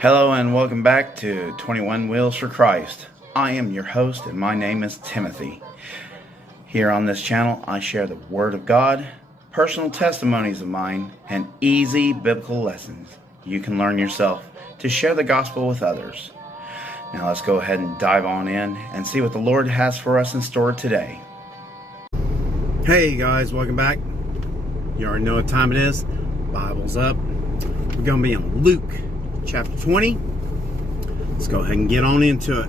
Hello and welcome back to 21 Wheels for Christ. I am your host and my name is Timothy. Here on this channel I share the Word of God, personal testimonies of mine, and easy biblical lessons you can learn yourself to share the gospel with others. Now let's go ahead and dive on in and see what the Lord has for us in store today. Hey guys, welcome back. You already know what time it is. Bible's up. We're going to be in Luke chapter 20. Let's go ahead and get on into it.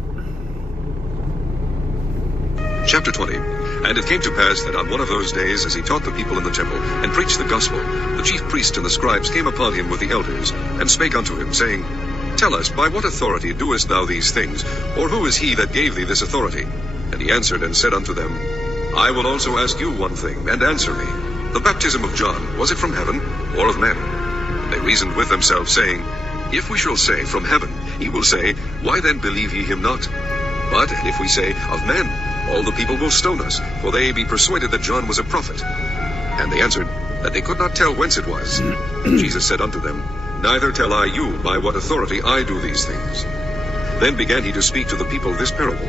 Chapter 20. And it came to pass that on one of those days, as he taught the people in the temple, and preached the gospel, the chief priests and the scribes came upon him with the elders, and spake unto him, saying, Tell us, by what authority doest thou these things? Or who is he that gave thee this authority? And he answered and said unto them, I will also ask you one thing, and answer me. The baptism of John, was it from heaven, or of men? They reasoned with themselves, saying, If we shall say, from heaven, he will say, Why then believe ye him not? But if we say, of men, all the people will stone us, for they be persuaded that John was a prophet. And they answered, that they could not tell whence it was. And Jesus said unto them, Neither tell I you by what authority I do these things. Then began he to speak to the people this parable.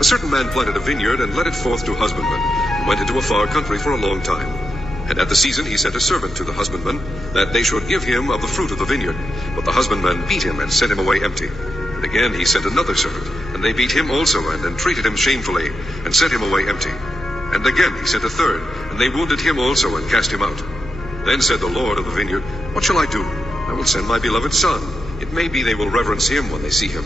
A certain man planted a vineyard, and led it forth to husbandmen, and went into a far country for a long time. And at the season he sent a servant to the husbandman, that they should give him of the fruit of the vineyard. But the husbandman beat him, and sent him away empty. And again he sent another servant, and they beat him also, and entreated him shamefully, and sent him away empty. And again he sent a third, and they wounded him also, and cast him out. Then said the Lord of the vineyard, What shall I do? I will send my beloved son. It may be they will reverence him when they see him.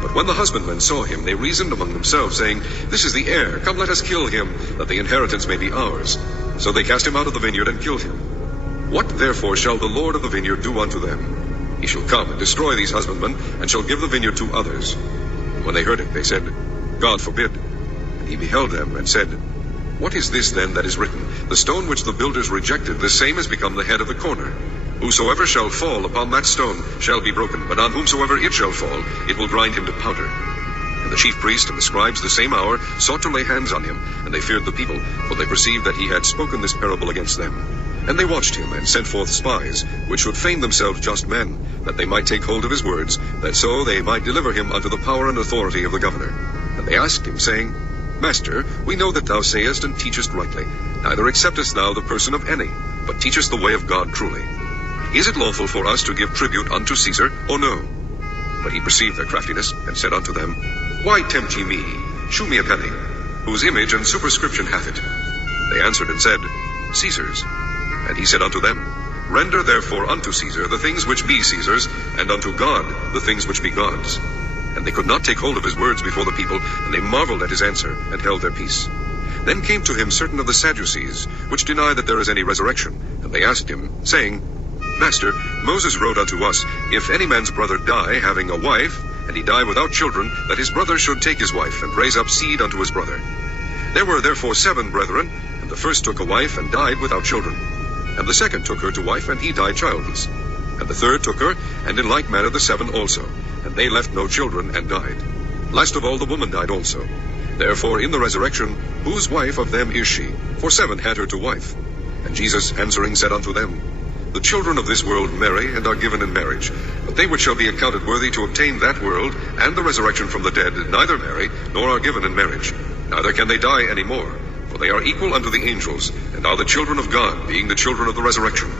But when the husbandmen saw him, they reasoned among themselves, saying, This is the heir, come let us kill him, that the inheritance may be ours. So they cast him out of the vineyard, and killed him. What therefore shall the Lord of the vineyard do unto them? He shall come and destroy these husbandmen, and shall give the vineyard to others. And when they heard it, they said, God forbid. And he beheld them, and said, What is this then that is written? The stone which the builders rejected, the same is become the head of the corner. Whosoever shall fall upon that stone shall be broken, but on whomsoever it shall fall, it will grind him to powder. And the chief priest and the scribes the same hour sought to lay hands on him, and they feared the people, for they perceived that he had spoken this parable against them. And they watched him, and sent forth spies, which should feign themselves just men, that they might take hold of his words, that so they might deliver him unto the power and authority of the governor. And they asked him, saying, Master, we know that thou sayest and teachest rightly, neither acceptest thou the person of any, but teachest the way of God truly. Is it lawful for us to give tribute unto Caesar, or no? But he perceived their craftiness, and said unto them, Why tempt ye me? Shew me a penny. Whose image and superscription hath it? They answered and said, Caesar's. And he said unto them, Render therefore unto Caesar the things which be Caesar's, and unto God the things which be God's. And they could not take hold of his words before the people, and they marveled at his answer, and held their peace. Then came to him certain of the Sadducees, which deny that there is any resurrection. And they asked him, saying, Master, Moses wrote unto us, If any man's brother die, having a wife, and he die without children, that his brother should take his wife, and raise up seed unto his brother. There were therefore 7 brethren, and the first took a wife, and died without children. And the second took her to wife, and he died childless. And the third took her, and in like manner the 7 also, and they left no children, and died. Last of all the woman died also. Therefore in the resurrection, whose wife of them is she? For 7 had her to wife. And Jesus answering said unto them, The children of this world marry, and are given in marriage. But they which shall be accounted worthy to obtain that world, and the resurrection from the dead, neither marry, nor are given in marriage. Neither can they die any more, for they are equal unto the angels, and are the children of God, being the children of the resurrection.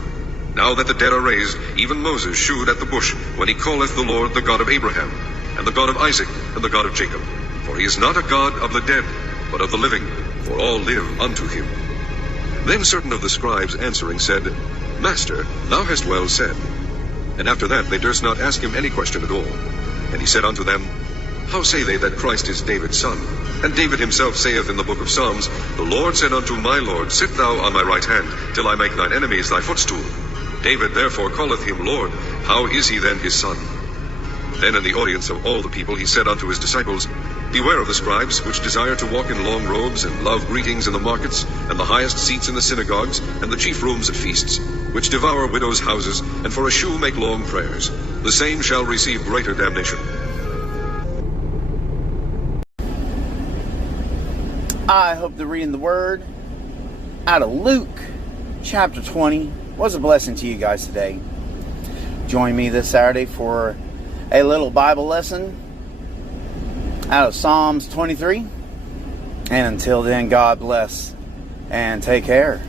Now that the dead are raised, even Moses shewed at the bush, when he calleth the Lord the God of Abraham, and the God of Isaac, and the God of Jacob. For he is not a God of the dead, but of the living, for all live unto him. Then certain of the scribes answering said, Master, thou hast well said. And after that they durst not ask him any question at all. And he said unto them, How say they that Christ is David's son? And David himself saith in the book of Psalms, The Lord said unto my Lord, Sit thou on my right hand, till I make thine enemies thy footstool. David therefore calleth him Lord. How is he then his son? Then in the audience of all the people he said unto his disciples, Beware of the scribes, which desire to walk in long robes, and love greetings in the markets, and the highest seats in the synagogues, and the chief rooms at feasts, which devour widows' houses, and for a shoe make long prayers. The same shall receive greater damnation. I hope that reading the Word out of Luke chapter 20 was a blessing to you guys today. Join me this Saturday for a little Bible lesson out of Psalms 23. And until then, God bless and take care.